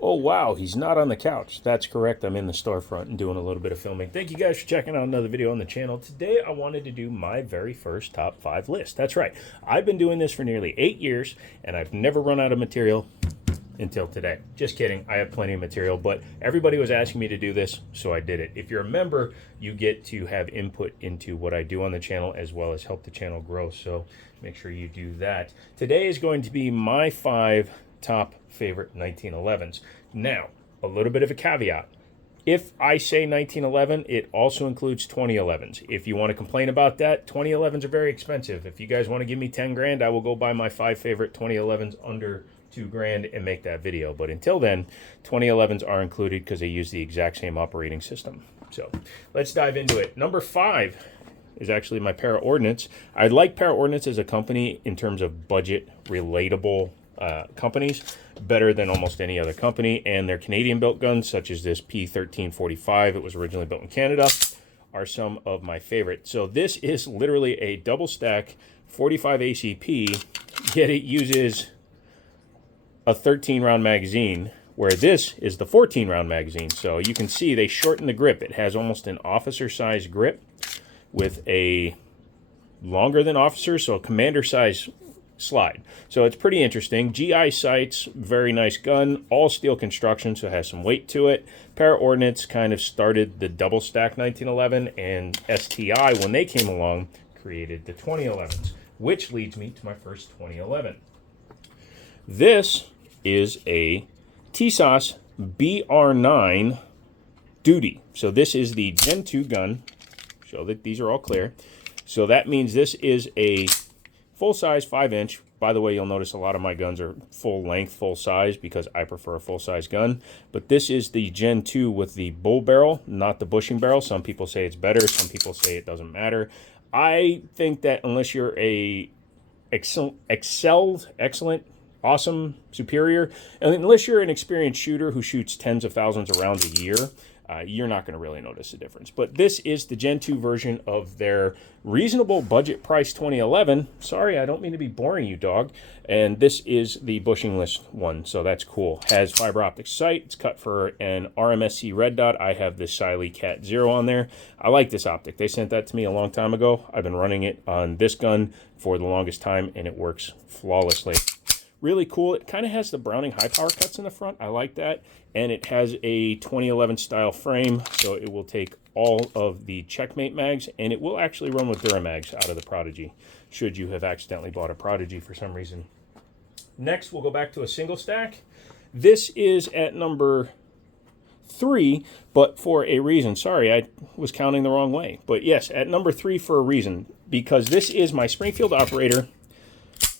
Oh, wow, he's not on the couch. That's correct. I'm in the storefront and doing a little bit of filming. Thank you guys for checking out another video on the channel. Today, I wanted to do my very first top 5 list. That's right. I've been doing this for nearly 8 years, and I've never run out of material until today. Just kidding. I have plenty of material, but everybody was asking me to do this, so I did it. If you're a member, you get to have input into what I do on the channel as well as help the channel grow, so make sure you do that. Today is going to be my 5 top favorite 1911s. Now, a little bit of a caveat. If I say 1911, it also includes 2011s. If you want to complain about that, 2011s are very expensive. If you guys want to give me 10 grand, I will go buy my 5 favorite 2011s under 2 grand and make that video. But until then, 2011s are included because they use the exact same operating system. So let's dive into it. Number 5 is actually my Para Ordnance. I like Para Ordnance as a company in terms of budget relatable companies better than almost any other company, and their Canadian built guns such as this P1345, it was originally built in Canada, are some of my favorite. So this is literally a double stack 45 ACP, yet it uses a 13 round magazine, where this is the 14 round magazine. So you can see they shorten the grip. It has almost an officer size grip with a longer than officer, so a commander size slide. So it's pretty interesting. GI sights, very nice gun, all steel construction, so it has some weight to it. Para Ordnance kind of started the double stack 1911, and STI, when they came along, created the 2011s, which leads me to my first 2011. This is a TSOS BR9 Duty. So this is the Gen 2 gun. Show that these are all clear. So that means this is a full-size 5-inch. By the way, you'll notice a lot of my guns are full length, full size, because I prefer a full-size gun. But this is the Gen 2 with the bull barrel, not the bushing barrel. Some people say it's better. Some people say it doesn't matter. I think that unless you're a excelled, awesome, superior, and unless you're an experienced shooter who shoots tens of thousands of rounds a year, you're not going to really notice the difference. But this is the Gen 2 version of their reasonable budget price 2011. Sorry, I don't mean to be boring you, dog. And this is the bushingless one, so that's cool. Has fiber optic sight. It's cut for an RMSC red dot. I have this Siley Cat Zero on there. I like this optic. They sent that to me a long time ago. I've been running it on this gun for the longest time, and it works flawlessly. Really cool. It kind of has the Browning high power cuts in the front. I like that. And it has a 2011 style frame, so it will take all of the Checkmate mags, and it will actually run with Duramags out of the Prodigy, should you have accidentally bought a Prodigy for some reason. Next, we'll go back to a single stack. This is at number 3, but for a reason. Sorry, I was counting the wrong way. But yes, at number 3 for a reason, because this is my Springfield Operator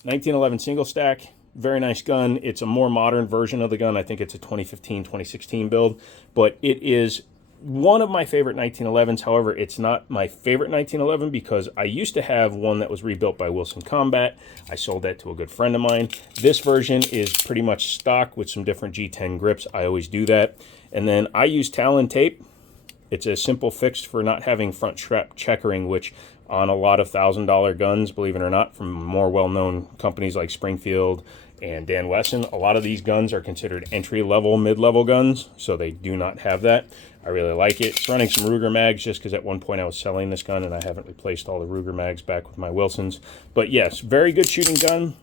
1911 single stack. Very nice gun. It's a more modern version of the gun. I think it's a 2015, 2016 build, but it is one of my favorite 1911s. However, it's not my favorite 1911 because I used to have one that was rebuilt by Wilson Combat. I sold that to a good friend of mine. This version is pretty much stock with some different G10 grips. I always do that. And then I use Talon tape. It's a simple fix for not having front strap checkering, which on a lot of $1,000 guns, believe it or not, from more well-known companies like Springfield and Dan Wesson, a lot of these guns are considered entry-level, mid-level guns, so they do not have that. I really like it. It's running some Ruger mags just because at one point I was selling this gun and I haven't replaced all the Ruger mags back with my Wilsons. But yes, very good shooting gun.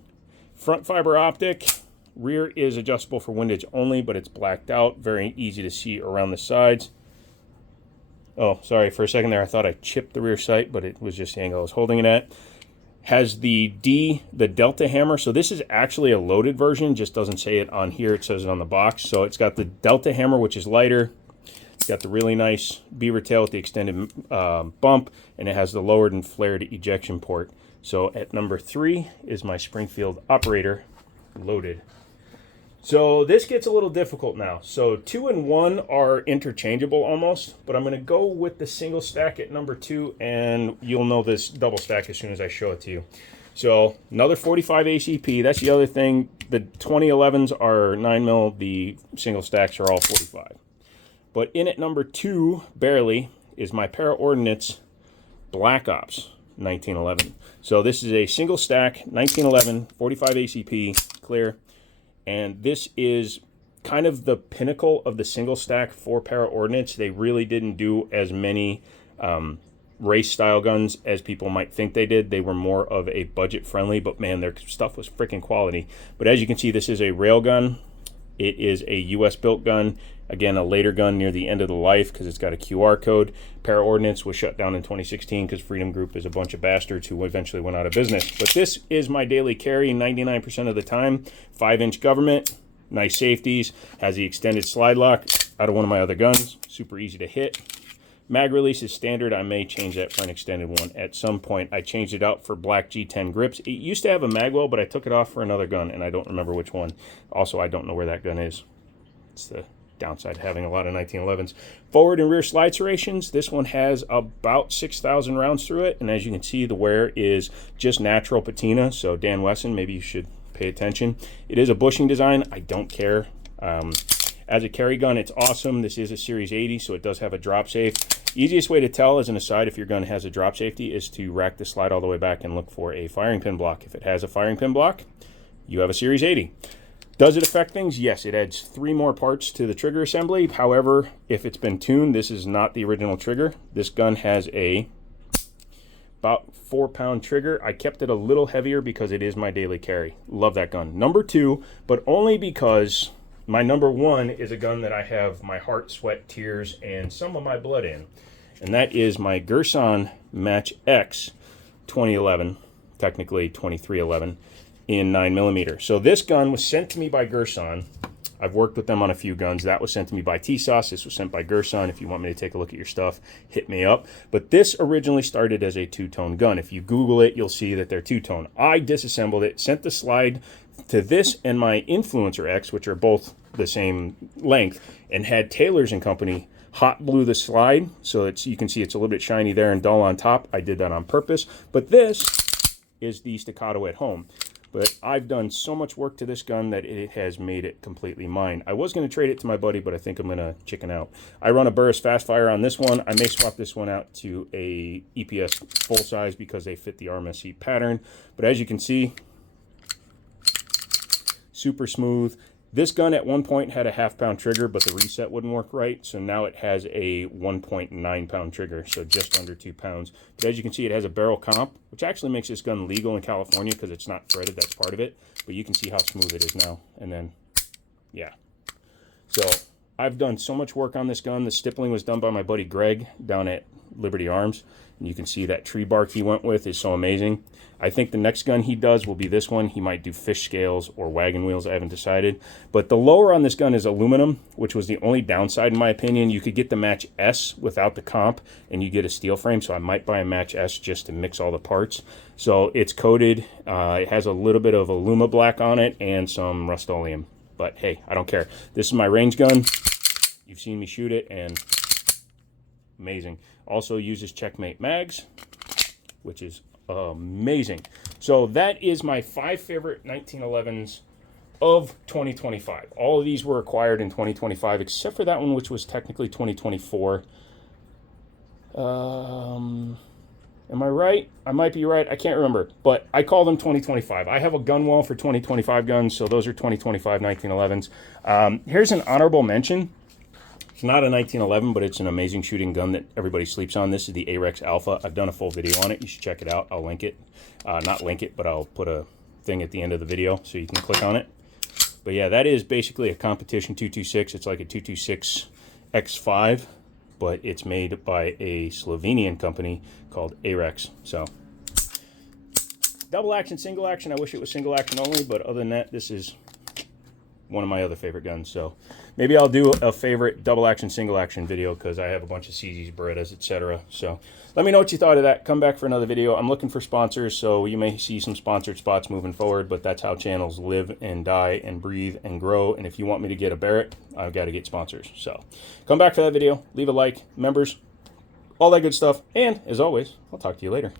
Front fiber optic. Rear is adjustable for windage only, but it's blacked out. Very easy to see around the sides. Oh, sorry, for a second there I thought I chipped the rear sight, but it was just the angle I was holding it at. Has the Delta Hammer. So this is actually a loaded version, just doesn't say it on here, it says it on the box. So it's got the Delta Hammer, which is lighter. It's got the really nice beaver tail with the extended bump, and it has the lowered and flared ejection port. So at number 3 is my Springfield Operator loaded. So this gets a little difficult now. So 2 and 1 are interchangeable almost, but I'm going to go with the single stack at number 2, and you'll know this double stack as soon as I show it to you. So another 45 ACP. That's the other thing. The 2011s are 9mm. The single stacks are all 45. But in at number 2, barely, is my Para Ordnance Black Ops 1911. So this is a single stack 1911 45 ACP clear. And this is kind of the pinnacle of the single stack for para ordnance. They really didn't do as many race style guns as people might think they did. They were more of a budget friendly, but man, their stuff was freaking quality. But as you can see, this is a rail gun. It is a US built gun. Again, a later gun near the end of the life because it's got a QR code. Para Ordnance was shut down in 2016 because Freedom Group is a bunch of bastards who eventually went out of business. But this is my daily carry 99% of the time. 5-inch government, nice safeties, has the extended slide lock out of one of my other guns. Super easy to hit. Mag release is standard. I may change that for an extended one at some point. I changed it out for black G10 grips. It used to have a mag well, but I took it off for another gun, and I don't remember which one. Also, I don't know where that gun is. It's the downside having a lot of 1911s. Forward and rear slide serrations. This one has about 6,000 rounds through it, and as you can see, the wear is just natural patina. So Dan Wesson, maybe you should pay attention. It is a bushing design. I don't care. As a carry gun, it's awesome. This is a Series 80, so it does have a drop safe. Easiest way to tell, as an aside, if your gun has a drop safety is to rack the slide all the way back and look for a firing pin block. If it has a firing pin block, you have a Series 80. Does it affect things? Yes, it adds 3 more parts to the trigger assembly. However, if it's been tuned, this is not the original trigger. This gun has a about 4-pound trigger. I kept it a little heavier because it is my daily carry. Love that gun. Number 2, but only because my number 1 is a gun that I have my heart, sweat, tears, and some of my blood in. And that is my Girsan Match X 2011, technically 2311, in 9mm. So this gun was sent to me by Girsan. I've worked with them on a few guns. That was sent to me by TSOS. This was sent by Girsan. If you want me to take a look at your stuff, hit me up. But this originally started as a 2-tone gun. If you Google it, you'll see that they're 2-tone. I disassembled it, sent the slide to this and my Influencer X, which are both the same length, and had Taylor's and Company hot glue the slide so it's, you can see it's a little bit shiny there and dull on top. I did that on purpose. But this is the Staccato at home. But I've done so much work to this gun that it has made it completely mine. I was going to trade it to my buddy, but I think I'm going to chicken out. I run a Burris Fastfire on this one. I may swap this one out to a EPS full size because they fit the RMSC pattern. But as you can see, super smooth. This gun at one point had a 1/2-pound trigger, but the reset wouldn't work right. So now it has a 1.9-pound trigger, so just under 2 pounds. But as you can see, it has a barrel comp, which actually makes this gun legal in California because it's not threaded. That's part of it. But you can see how smooth it is now. And then, yeah. So I've done so much work on this gun. The stippling was done by my buddy Greg down at Liberty Arms. And you can see that tree bark he went with is so amazing. I think the next gun he does will be this one. He might do fish scales or wagon wheels. I haven't decided. But the lower on this gun is aluminum, which was the only downside in my opinion. You could get the Match S without the comp, and you get a steel frame. So I might buy a Match S just to mix all the parts. So it's coated. It has a little bit of Aluma black on it and some Rust-Oleum. But hey, I don't care. This is my range gun. You've seen me shoot it, and amazing. Also uses Checkmate mags, which is amazing. So that is my 5 favorite 1911s of 2025. All of these were acquired in 2025, except for that one, which was technically 2024. Am I right? I might be right. I can't remember, but I call them 2025. I have a gun wall for 2025 guns, so those are 2025 1911s. Here's an honorable mention. It's not a 1911, but it's an amazing shooting gun that everybody sleeps on. This is the AREX Alpha. I've done a full video on it. You should check it out. I'll link it. Not link it, but I'll put a thing at the end of the video so you can click on it. But yeah, that is basically a competition 226. It's like a 226 X5, but it's made by a Slovenian company called AREX. So double action, single action. I wish it was single action only, but other than that, this is one of my other favorite guns. So maybe I'll do a favorite double action, single action video because I have a bunch of CZs, Berettas, etc. So let me know what you thought of that. Come back for another video. I'm looking for sponsors, so you may see some sponsored spots moving forward, but that's how channels live and die and breathe and grow. And if you want me to get a Barrett, I've got to get sponsors. So come back for that video. Leave a like, members, all that good stuff. And as always, I'll talk to you later.